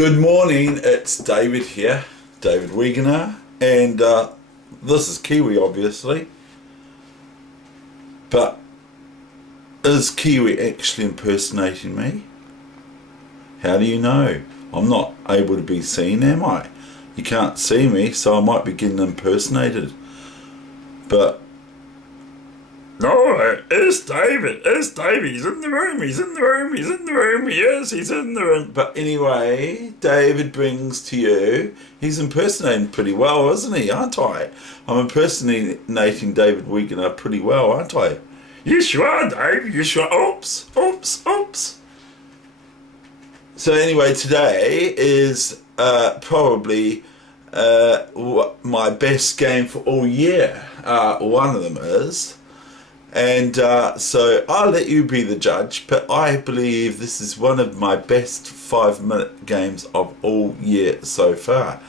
Good morning, it's David here, David Weegenaar, and this is Kiwi obviously, but is Kiwi actually impersonating me? How do you know? I'm not able to be seen, am I? You can't see me, so I might be getting impersonated, but no, it's David, he's in the room, he is, he's in the room. But anyway, David brings to you, he's impersonating pretty well, isn't he, aren't I? I'm impersonating David Weegenaar pretty well, aren't I? Yes you are, Dave, yes you are. Oops. So anyway, today is probably my best game for all year, one of them is. And so I'll let you be the judge, but I believe this is one of my best 5-minute games of all year so far.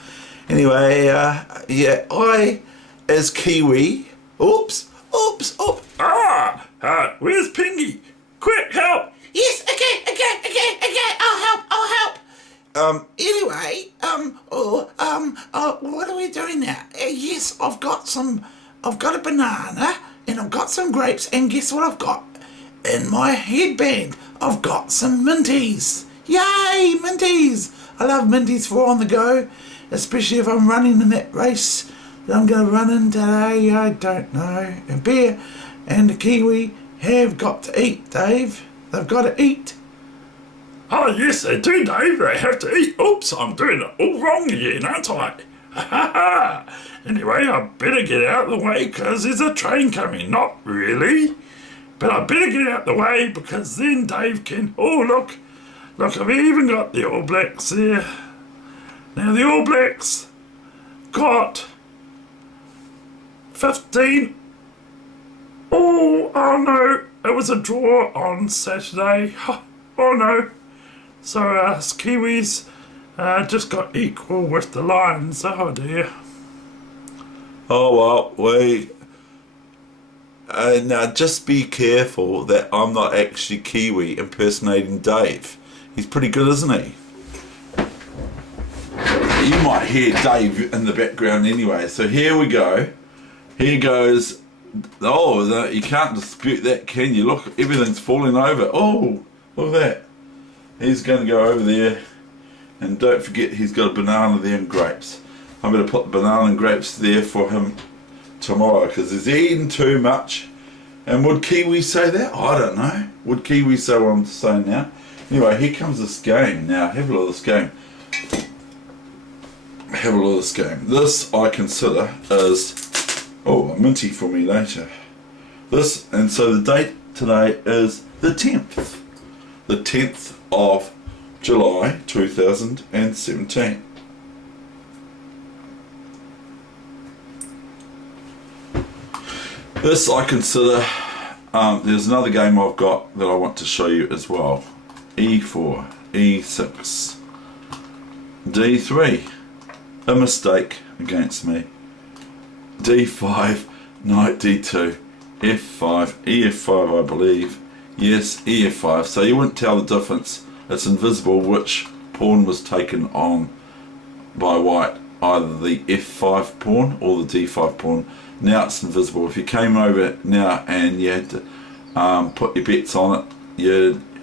Anyway, yeah, I, as Kiwi, oops, where's Pingy? Quick, help! Yes, okay, I'll help. Anyway, what are we doing now? Yes, I've got a banana, and I've got some grapes, and guess what I've got? In my headband, I've got some minties. Yay, minties! I love minties for on the go, especially if I'm running in that race that I'm going to run in today. I don't know. A bear and a kiwi have got to eat, Dave. They've got to eat. Oh yes, they do, Dave. They have to eat. Oops, I'm doing it all wrong again, aren't I? Anyway, I better get out of the way because there's a train coming. Not really, but I better get out of the way because then Dave can... Oh, look, I've even got the All Blacks there. Now, the All Blacks got 15. Oh no, it was a draw on Saturday. Oh no. So us Kiwis just got equal with the Lions. Oh dear. Oh well, now just be careful that I'm not actually Kiwi impersonating Dave. He's pretty good, isn't he? You might hear Dave in the background anyway. So here we go. Here goes. Oh, no, you can't dispute that, can you? Look, everything's falling over. Oh, look at that. He's going to go over there. And don't forget, he's got a banana there and grapes. I'm going to put the banana and grapes there for him tomorrow because he's eating too much. And would Kiwi say that? I don't know. Would Kiwi say what I'm saying now? Anyway, here comes this game. Now, have a look at this game. Have a look at this game. This, I consider, is... Oh, a minty for me later. This, and so the date today is the 10th. The 10th of July 2017. This I consider, there's another game I've got that I want to show you as well. E4, E6, D3, a mistake against me. D5, knight D2, F5, EF5 I believe, yes, EF5, so you wouldn't tell the difference, it's invisible which pawn was taken on by white, either the F5 pawn or the D5 pawn. Now it's invisible. If you came over now and you had to put your bets on it,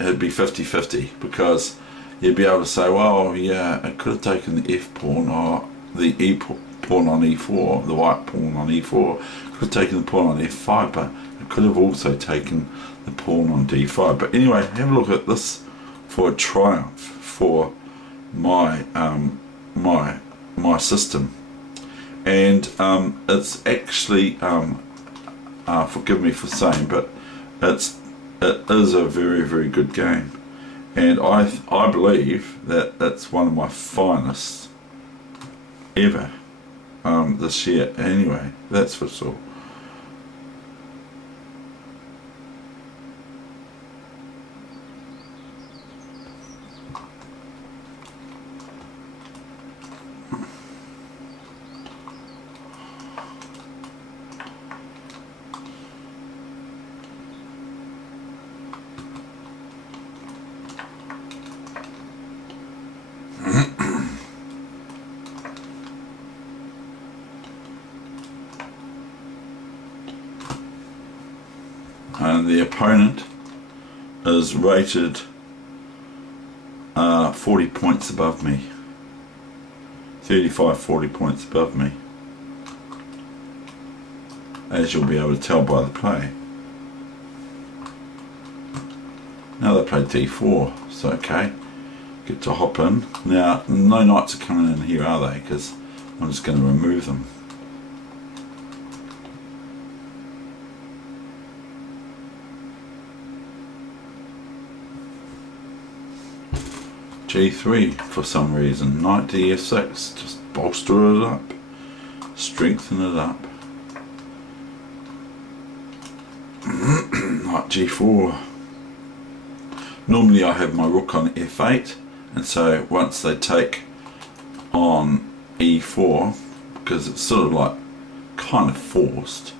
it'd be 50-50 because you'd be able to say, well, yeah, it could have taken the F pawn or the E pawn on E4, the white pawn on E4, could have taken the pawn on F5, but it could have also taken the pawn on D5. But anyway, have a look at this for a triumph for my my system. And it's actually, forgive me for saying, but it is a very, very good game, and I believe that it's one of my finest ever this year. Anyway, that's for sure. and the opponent is rated 40 points above me. 40 points above me, as you'll be able to tell by the play. Now they play d4, so okay, get to hop in. Now no knights are coming in here, are they? Because I'm just going to remove them. G3 for some reason. Knight df6, just bolster it up, strengthen it up. Knight g4. Normally I have my rook on f8, and so once they take on e4, because it's sort of like kind of forced,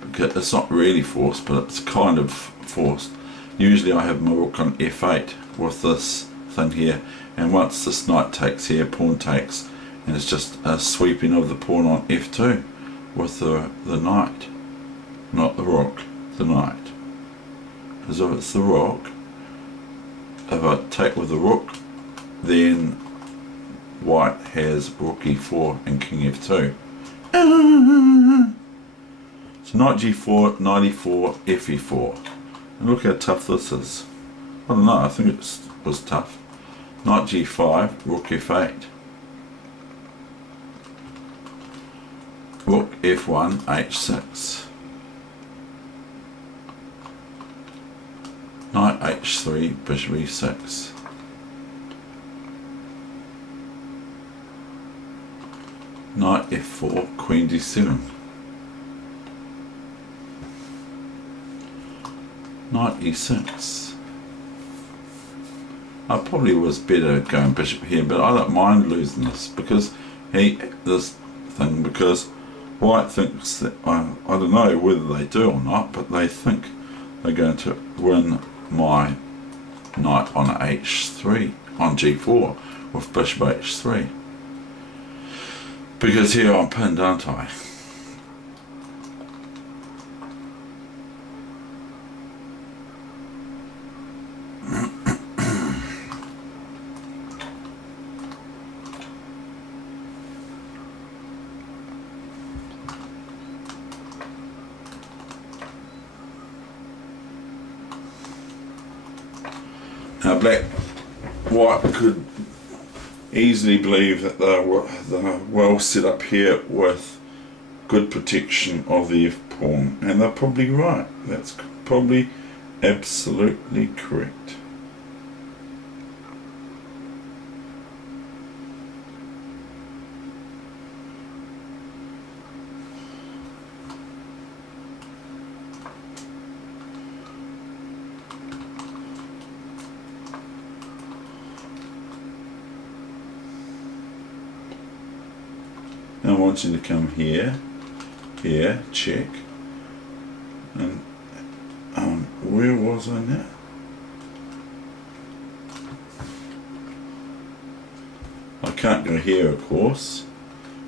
because it's not really forced, but it's kind of forced. Usually I have my rook on f8 with this thing here, and once this knight takes here, pawn takes, and it's just a sweeping of the pawn on f2 with the knight, not the rook, the knight. Because if it's the rook, if I take with the rook, then white has rook e4 and king f2. So knight g4, knight e4, f e4. And look how tough this is. I don't know, I think it was tough. Knight g5, rook f8. Rook f1, h6. Knight h3, bishop e6. Knight f4, queen d7. Knight e6. I probably was better going bishop here, but I don't mind losing this because because white thinks that I don't know whether they do or not, but they think they're going to win my knight on h3, on g4 with bishop h3, because here I'm pinned, aren't I? Now white could easily believe that they're well set up here with good protection of the f pawn, and they're probably right. That's probably absolutely correct. Now I want you to come here, here, check, and where was I now? I can't go here, of course.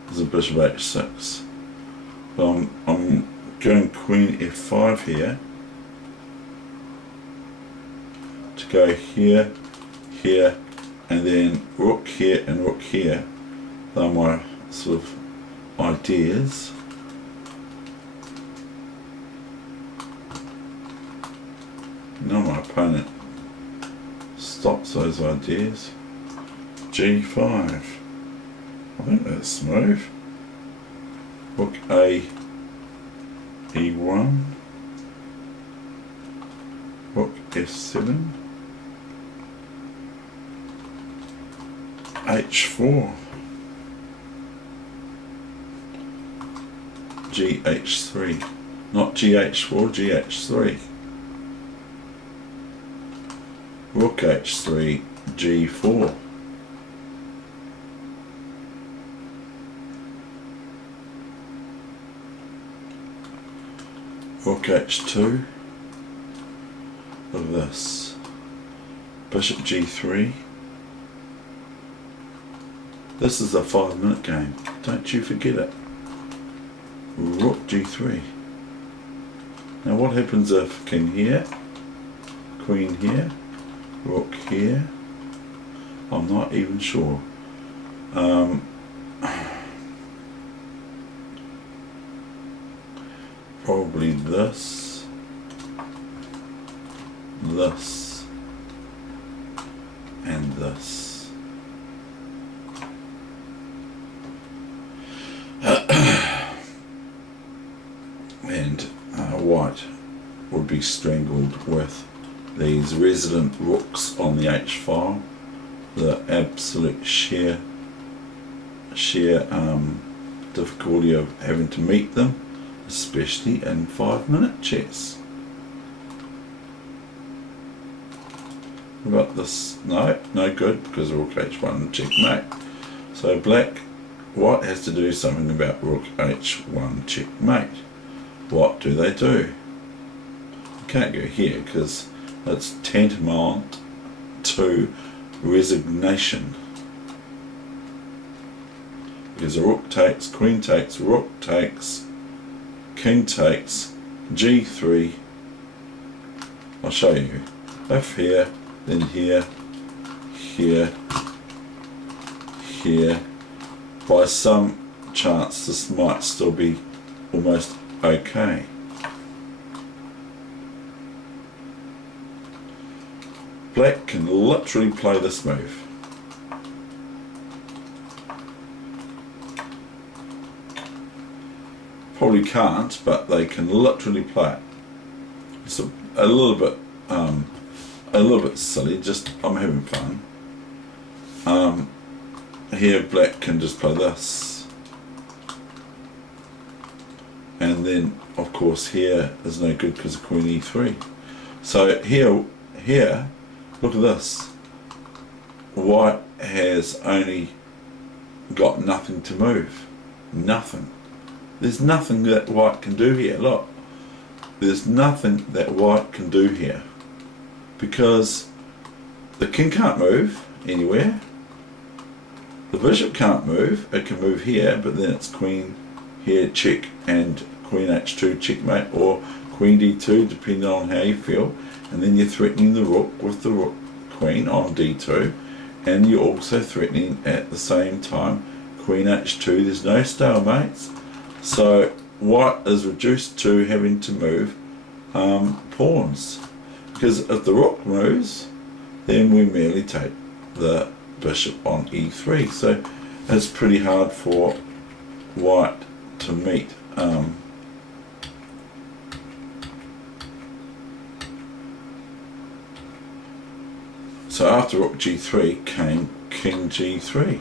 There's a bishop h6. So I'm going queen f5 here to go here, here, and then rook here and rook here. They're my sort of ideas. Now my opponent stops those ideas. G5. I think that's smooth. Rook A, E1. Rook F7. H4. GH3, not GH4, GH3. Rook H3, G4. Rook H2 of this. Bishop G3. This is a 5-minute game, don't you forget it. Rook G3. Now what happens if king here, queen here, rook here? I'm not even sure. Probably this, this, and this. And white would be strangled with these resident rooks on the H file, the absolute sheer difficulty of having to meet them, especially in 5-minute chess. What about this? No good, because rook h1 checkmate. So white has to do something about rook h1 checkmate. What do they do? You can't go here because it's tantamount to resignation. Because a rook takes, queen takes, rook takes, king takes, g3. I'll show you. If here, then here, here, here. By some chance this might still be almost okay. Black can literally play this move. Probably can't, but they can literally play it. It's a little bit silly. Just I'm having fun. Here, black can just play this, and then of course here is no good because of queen e3. So here, look at this. White has only got nothing to move. Nothing. There's nothing that white can do here. Look, there's nothing that white can do here because the king can't move anywhere. The bishop can't move. It can move here, but then it's queen here check and queen h2 checkmate, or queen d2 depending on how you feel, and then you're threatening the rook with the rook queen on d2, and you're also threatening at the same time queen h2. There's no stalemates. So white is reduced to having to move pawns, because if the rook moves, then we merely take the bishop on e3. So it's pretty hard for white to meet so after rook g3 came king g3.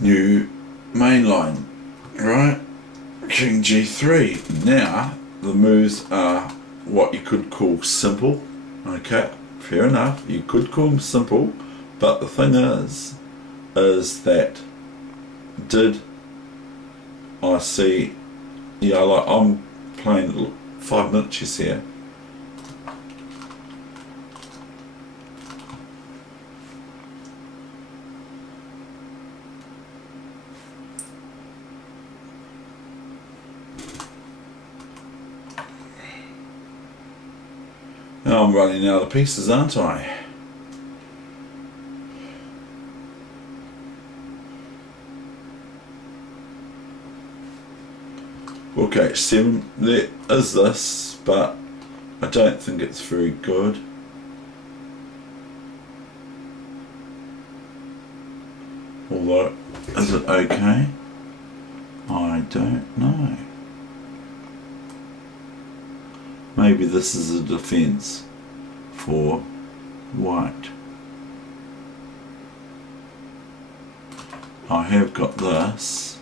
New main line, right? King g3. Now the moves are what you could call simple. Okay, fair enough, you could call them simple, but the thing is that did I see, yeah, like I'm playing 5-minute chess here. Now I'm running out of pieces, aren't I? Okay, 7, there is this, but I don't think it's very good. Although, is it okay? I don't know. Maybe this is a defense for white. I have got this,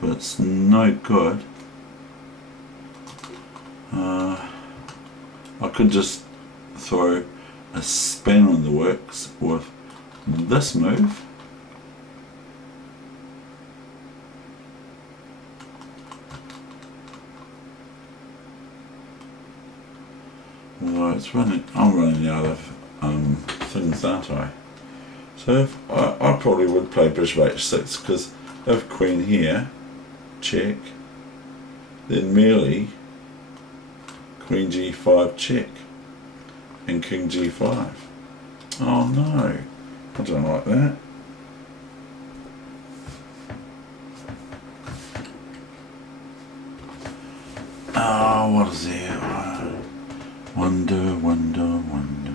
but it's no good. I could just throw a span on the works with this move. Although I'm running out of things, aren't I? So if I probably would play bishop h6, because if queen here, check, then merely Queen G5 check and King G5. Oh no, I don't like that. Oh, what is there? Wonder, wonder, wonder.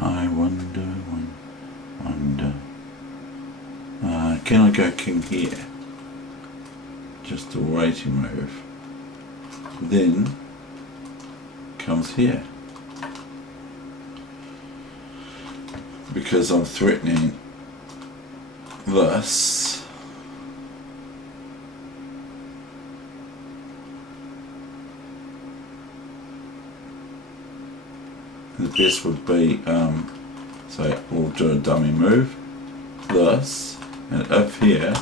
I wonder, wonder. Can I go king here? Just a waiting move. Then comes here. Because I'm threatening this. The best would be, so we'll do a dummy move, this, and if here,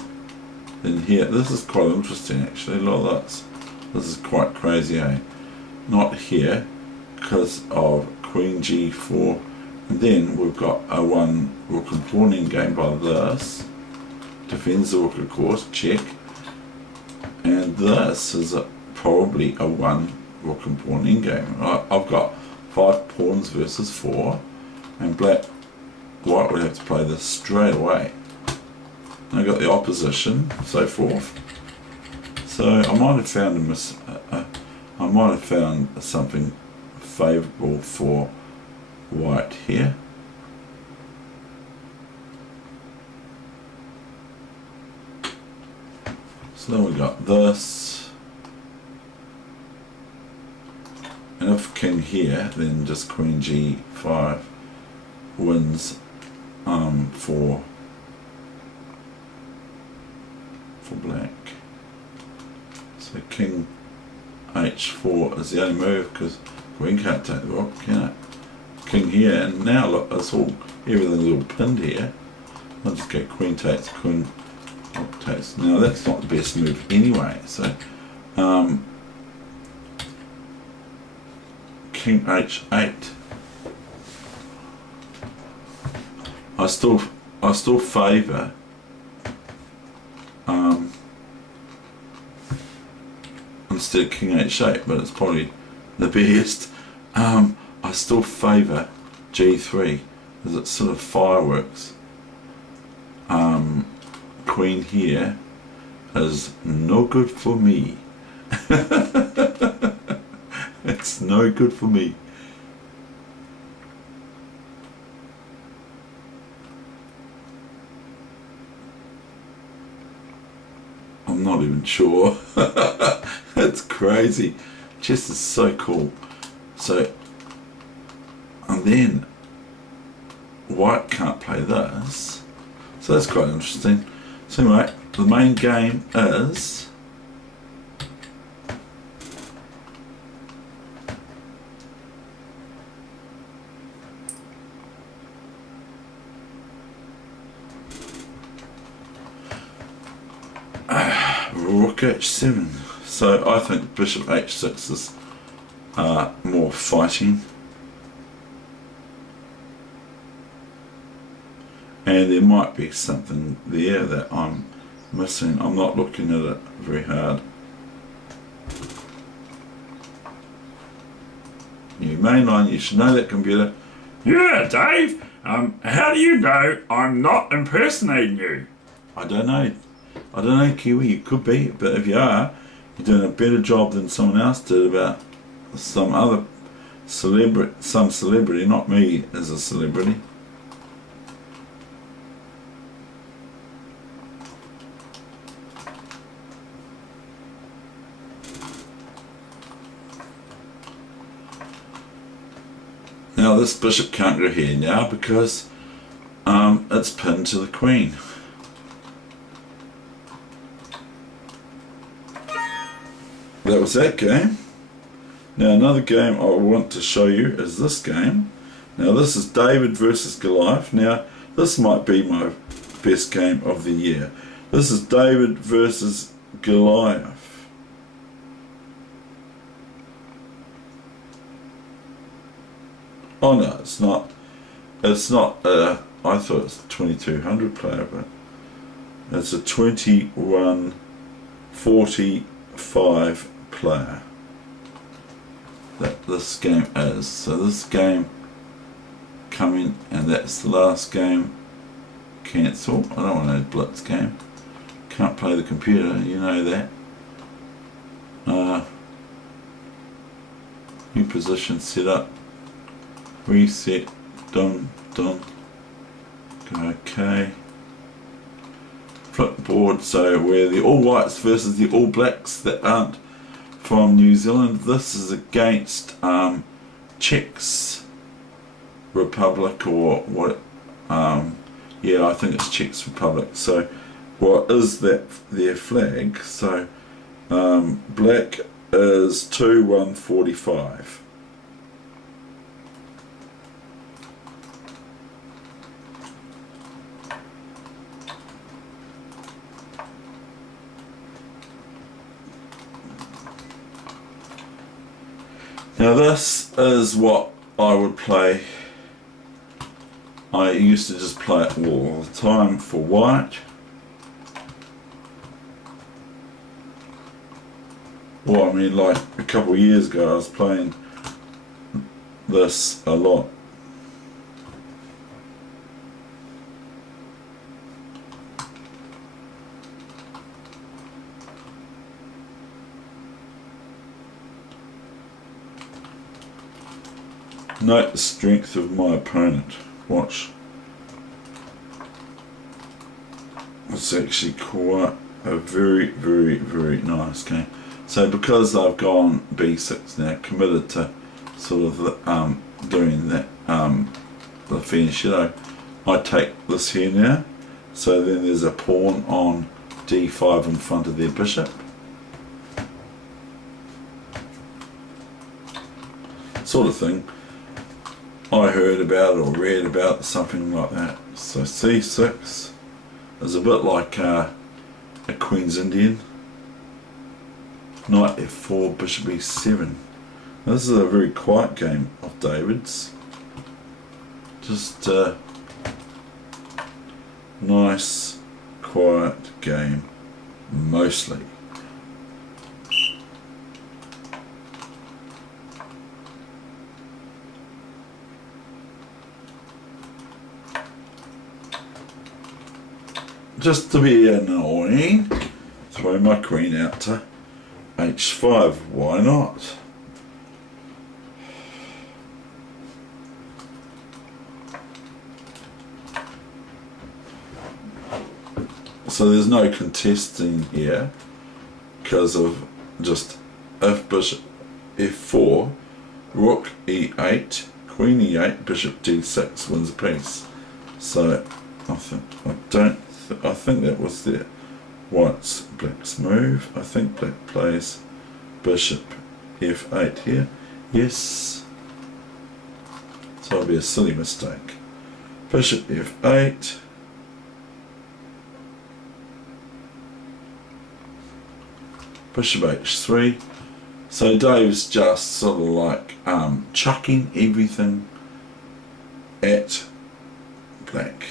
then here. This is quite interesting actually, look at this. This is quite crazy, eh? Not here, because of Queen G4, and then we've got a one rook and pawn in game by this, defends the rook of course, check, and this is probably a one rook and pawn in game. I've got 5 pawns versus 4, and white would have to play this straight away. I got the opposition, so forth. So I might have found something favourable for white here. So then we got this. And if king here, then just Queen G5 wins for black. So King H4 is the only move because Queen can't take the rook, can it? King here, and now look, it's all everything's all pinned here. I'll just go Queen takes, Queen rook takes. Now that's not the best move anyway. So King H8. I still favour instead of King H8, but it's probably the best. I still favour G3 because it's sort of fireworks. Queen here is no good for me. It's no good for me. I'm not even sure. It's crazy. Chess is so cool. So, and then white can't play this. So that's quite interesting. So anyway, the main game is Rook H7. So I think Bishop H6 is more fighting. And there might be something there that I'm missing. I'm not looking at it very hard. New mainline, you should know that computer. Yeah, Dave. How do you know I'm not impersonating you? I don't know, Kiwi, you could be, but if you are, you're doing a better job than someone else did about some other celebrity, not me as a celebrity. Now this bishop can't go here now because it's pinned to the queen. That was that game. Now another game I want to show you is this game. Now this is David versus Goliath. Now this might be my best game of the year. This is David versus Goliath. Oh no, it's not. It's not. I thought it's a 2200 player, but it's a 2145 player that this game is. So this game coming, and that's the last game. Cancel. I don't want no BlitZ game. Can't play the computer, you know that. New position set up. Reset. Done. Go OK. Flip board. So we're the All Whites versus the All Blacks that aren't from New Zealand. This is against Czech Republic, or what? Yeah, I think it's Czech Republic. So what is that their flag? So black is 2-1-45. Now this is what I would play. I used to just play it all the time for white. Well, I mean, like a couple of years ago I was playing this a lot. Note the strength of my opponent. Watch. It's actually quite a very, very, very nice game. So because I've gone B6 now, committed to sort of doing that, the finish, you know, I take this here now. So then there's a pawn on D5 in front of their bishop. Sort of thing I heard about or read about, something like that. So C6 is a bit like a Queen's Indian. Knight F4, Bishop E7. Now, this is a very quiet game of David's. Just a nice, quiet game, mostly. Just to be annoying, throw my queen out to H5. Why not? So there's no contesting here because of just if bishop F4, rook E8, queen E8, bishop D6 wins a piece. So I think that was the white's black's move. I think black plays bishop F8 here. Yes. So it'll be a silly mistake. Bishop F8. Bishop H3. So Dave's just sort of like chucking everything at black.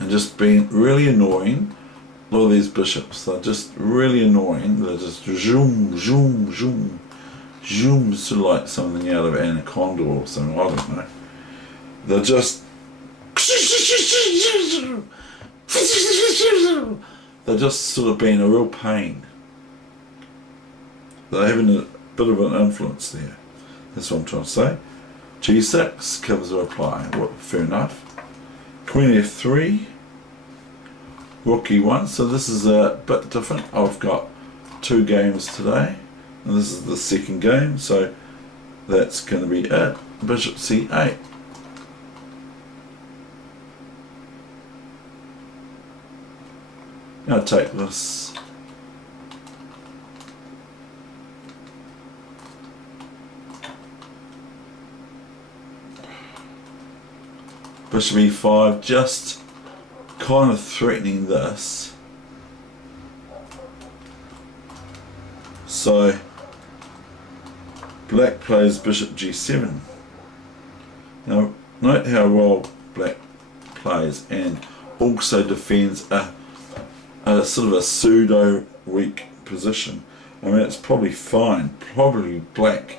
And just being really annoying. Look at these bishops, they're just really annoying. They're just zoom, zoom, zoom, zoom, sort of like something out of Anaconda or something, I don't know. They're just sort of being a real pain. They're having a bit of an influence there. That's what I'm trying to say. G6 covers the reply. Well, fair enough. Queen F3, Rook E1. So this is a bit different. I've got 2 games today, and this is the second game. So that's going to be it. Bishop C8. Now take this. Bishop E5, just kind of threatening this. So black plays bishop G7. Now note how well black plays and also defends a sort of a pseudo weak position. I mean, it's probably fine, probably black.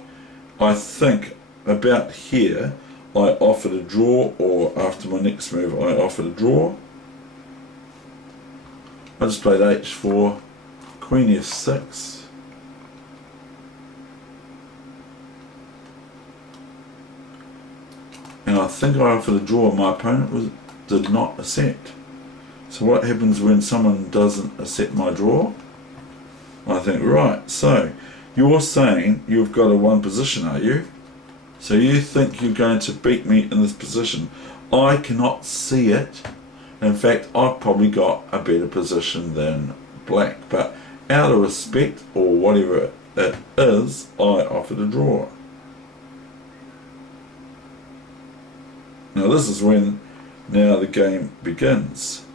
I think about here I offered a draw, or after my next move I offered a draw. I just played h4, queen f6. And I think I offered a draw, my opponent did not accept. So what happens when someone doesn't accept my draw? I think, right, so you're saying you've got a one position, are you? So you think you're going to beat me in this position. I cannot see it. In fact, I've probably got a better position than black, but out of respect, or whatever it is, I offered a draw. Now this is when now the game begins.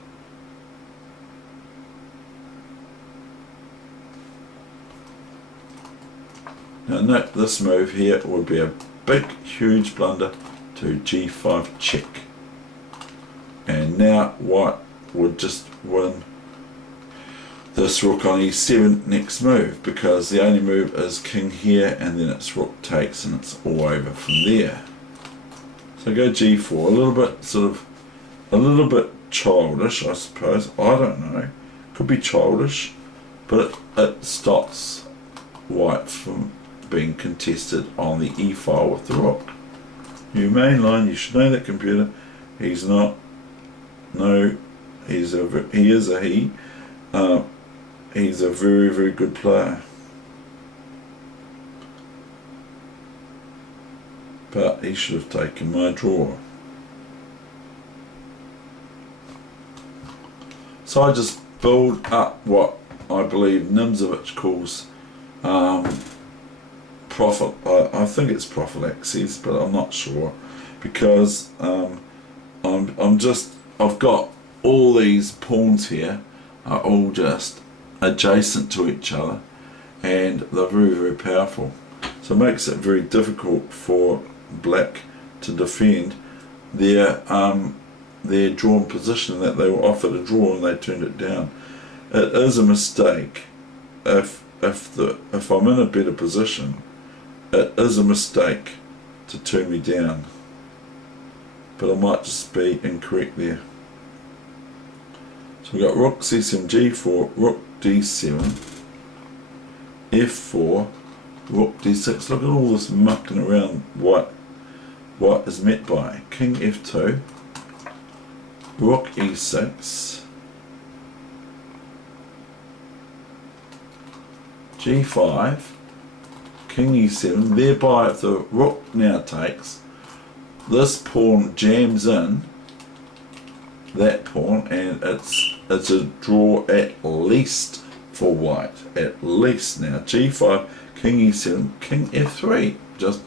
Now note this move here would be a big huge blunder to g5 check, and now white would just win this rook on e7 next move, because the only move is king here and then it's rook takes and it's all over from there. So go g4, a little bit childish, I suppose, I don't know, could be childish, but it stops white from being contested on the e file with the rook. You mainline, you should know that, computer. He's not, no, he is a he's a very, very good player. But he should have taken my draw. So I just build up what I believe Nimzowitsch calls I think it's prophylaxis, but I'm not sure, because I've got all these pawns here are all just adjacent to each other, and they're very, very powerful. So it makes it very difficult for black to defend their drawn position, that they were offered a draw and they turned it down. It is a mistake if I'm in a better position. It is a mistake to turn me down, but I might just be incorrect there. So we've got rook c7, g4, rook d7, f4, rook d6. Look at all this mucking around what is met by king f2, rook e6, g5, king e7, thereby if the rook now takes, this pawn jams in that pawn, and it's a draw at least for white, at least. Now g5, king e7, king f3, just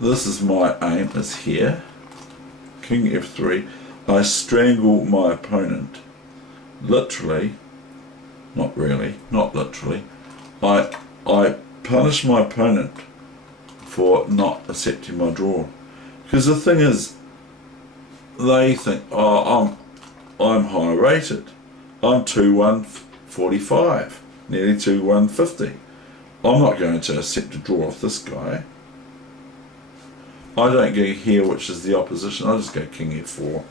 this is my aim, is here, king f3. I strangle my opponent, literally, not really, not literally. I punish my opponent for not accepting my draw, because the thing is, they think, oh, I'm high rated, I'm 2-1-45, nearly 2-1-50. I'm not going to accept a draw off this guy. I don't go here, which is the opposition. I just go king f4.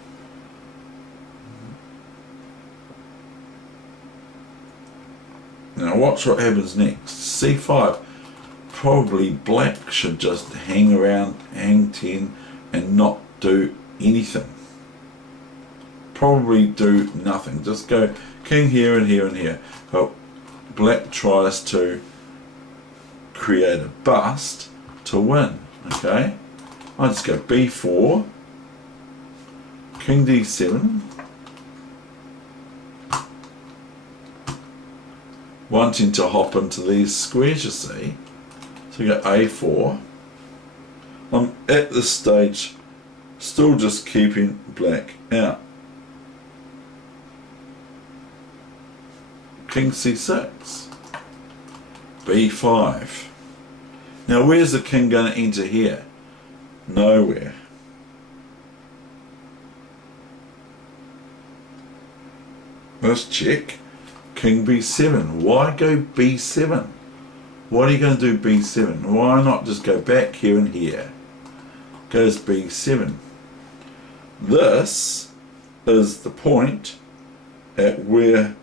Now watch what happens next. c5. Probably black should just hang around, hang 10, and not do anything. Probably do nothing. Just go king here and here and here. But black tries to create a bust to win. Okay? I just go b4, king d7, wanting to hop into these squares, you see. So you go a4. I'm at this stage still just keeping black out. King c6, b5. Now where's the king going to enter here? Nowhere. Let's check. king b7. Why go b7? What are you going to do b7? Why not just go back here and here? Goes b7. This is the point at where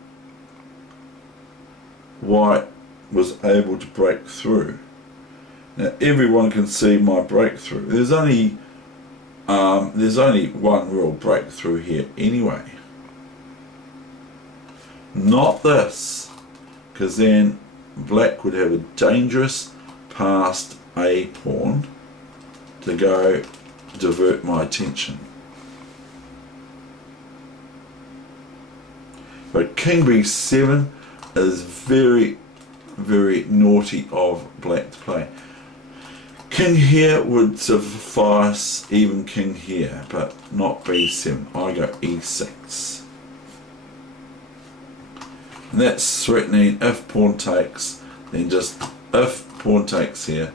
white was able to break through. Now everyone can see my breakthrough. There's only one real breakthrough here anyway. Not this, because then black would have a dangerous passed a pawn to go divert my attention. But king b7 is very, very naughty of black to play. King here would suffice, even king here, but not b7. I go e6. And that's threatening. If pawn takes, then just, if pawn takes here,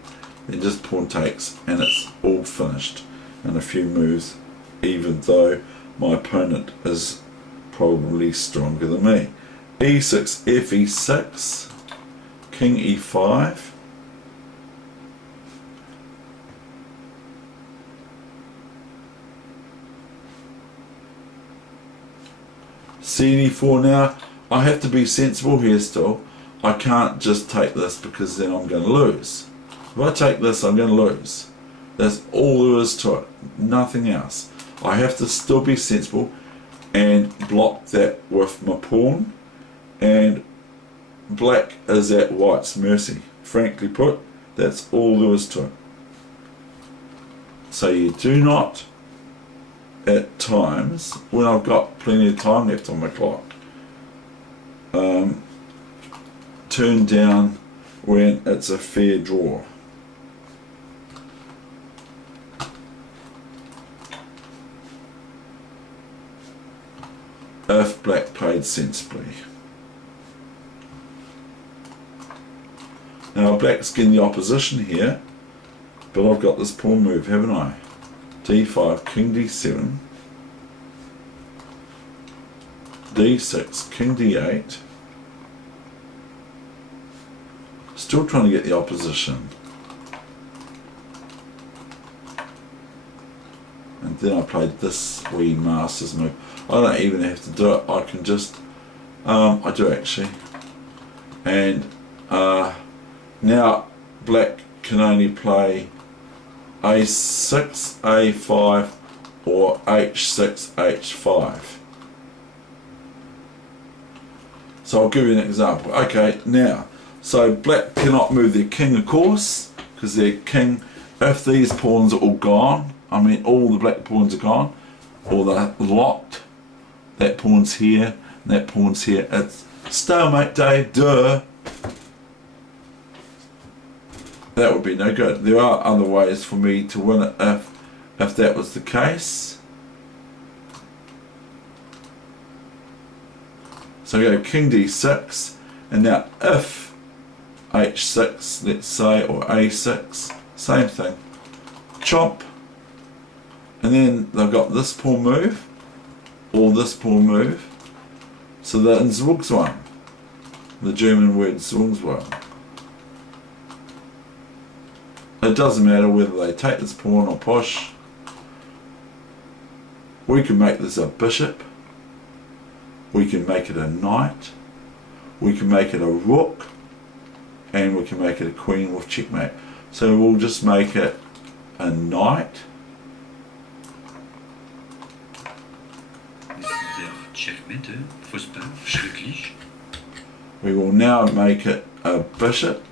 then just pawn takes, and it's all finished in a few moves, even though my opponent is probably stronger than me. e6, f e6, king e5. CD4 now. I have to be sensible here still. I can't just take this because then I'm going to lose. If I take this, I'm going to lose. That's all there is to it. Nothing else. I have to still be sensible and block that with my pawn. And black is at white's mercy. Frankly put, that's all there is to it. So you do not, at times, when I've got plenty of time left on my clock, turn down when it's a fair draw. If black played sensibly. Now black's getting the opposition here, but I've got this pawn move, haven't I? d5, king d7, d6, king d8. Still trying to get the opposition. And then I played this wee masters move. I don't even have to do it. I can just, I do actually. And now black can only play a6, a5, or h6, h5. So I'll give you an example. Okay, now, so black cannot move their king, of course, because their king, if these pawns are all gone, I mean all the black pawns are gone, or they're locked, that pawn's here, and that pawn's here, it's stalemate, Dave, duh. That would be no good. There are other ways for me to win it if that was the case. So I go king d6, and now if h6, let's say, or a6, same thing, chop, and then they've got this pawn move, or this pawn move, so they're in Zugzwang, the German word Zugzwang. It doesn't matter whether they take this pawn or push. We can make this a bishop, we can make it a knight, we can make it a rook, and we can make it a queen with checkmate. So we'll just make it a knight. We will now make it a bishop.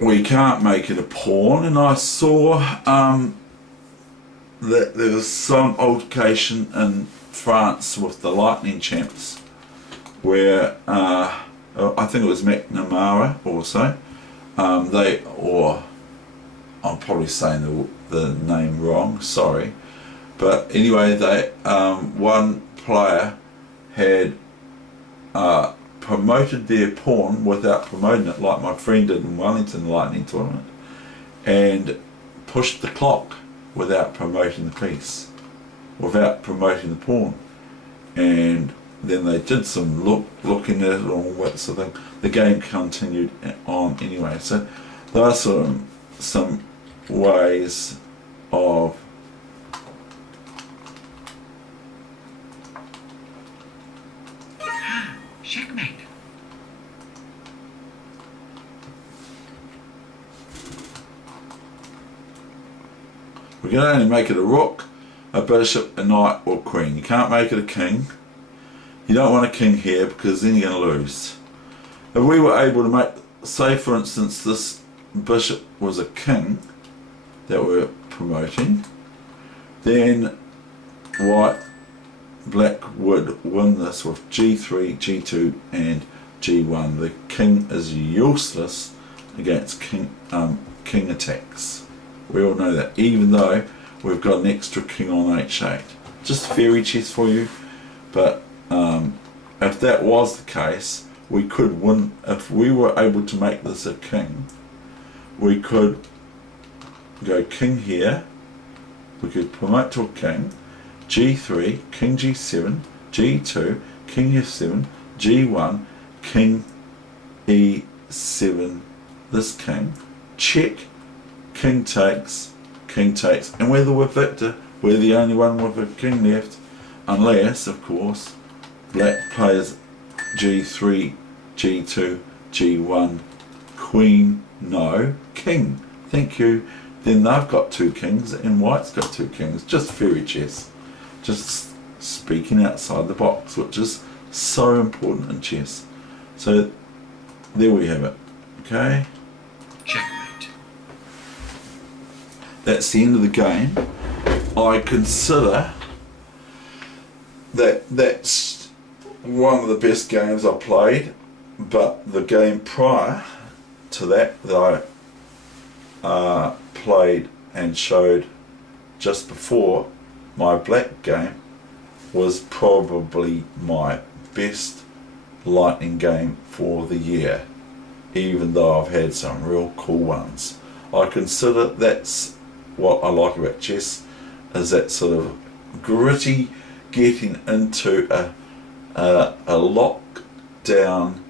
We can't make it a pawn, and I saw that there was some altercation in France with the Lightning Champs where I think it was McNamara also, or I'm probably saying the name wrong, sorry, but anyway, they one player had promoted their pawn without promoting it, like my friend did in Wellington Lightning Tournament, and pushed the clock without promoting the piece, without promoting the pawn. And then they did some looking at it and all that sort of thing. The game continued on anyway. So there are some ways of Checkmate. we can only make it a rook, a bishop, a knight or queen. You can't make it a king. You don't want a king here because then you're going to lose. If we were able to make, say for instance this bishop was a king that we're promoting, then black would win this with g3, g2 and g1. The king is useless against king attacks. We all know that, even though we've got an extra king on h8. Just fairy chess for you, but if that was the case, we could win. If we were able to make this a king, we could go king here, we could promote to a king, g3, king g7, g2, king f7, g1, king e7, this king, check, king takes, and whether we're victor, we're the only one with a king left, unless, of course, black plays g3, g2, g1, queen, no, king. Thank you. Then they've got two kings and white's got two kings. Just fairy chess. Just speaking outside the box, which is so important in chess. So there we have it. Okay? Checkmate. That's the end of the game. I consider that that's one of the best games I played, but the game prior to that I played and showed just before my black game was probably my best lightning game for the year, even though I've had some real cool ones. I consider that's what I like about chess, is that sort of gritty getting into a lockdown,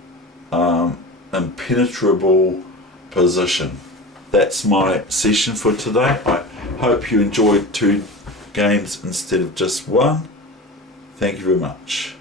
impenetrable position. That's my session for today. I hope you enjoyed 2 games instead of just 1. Thank you very much.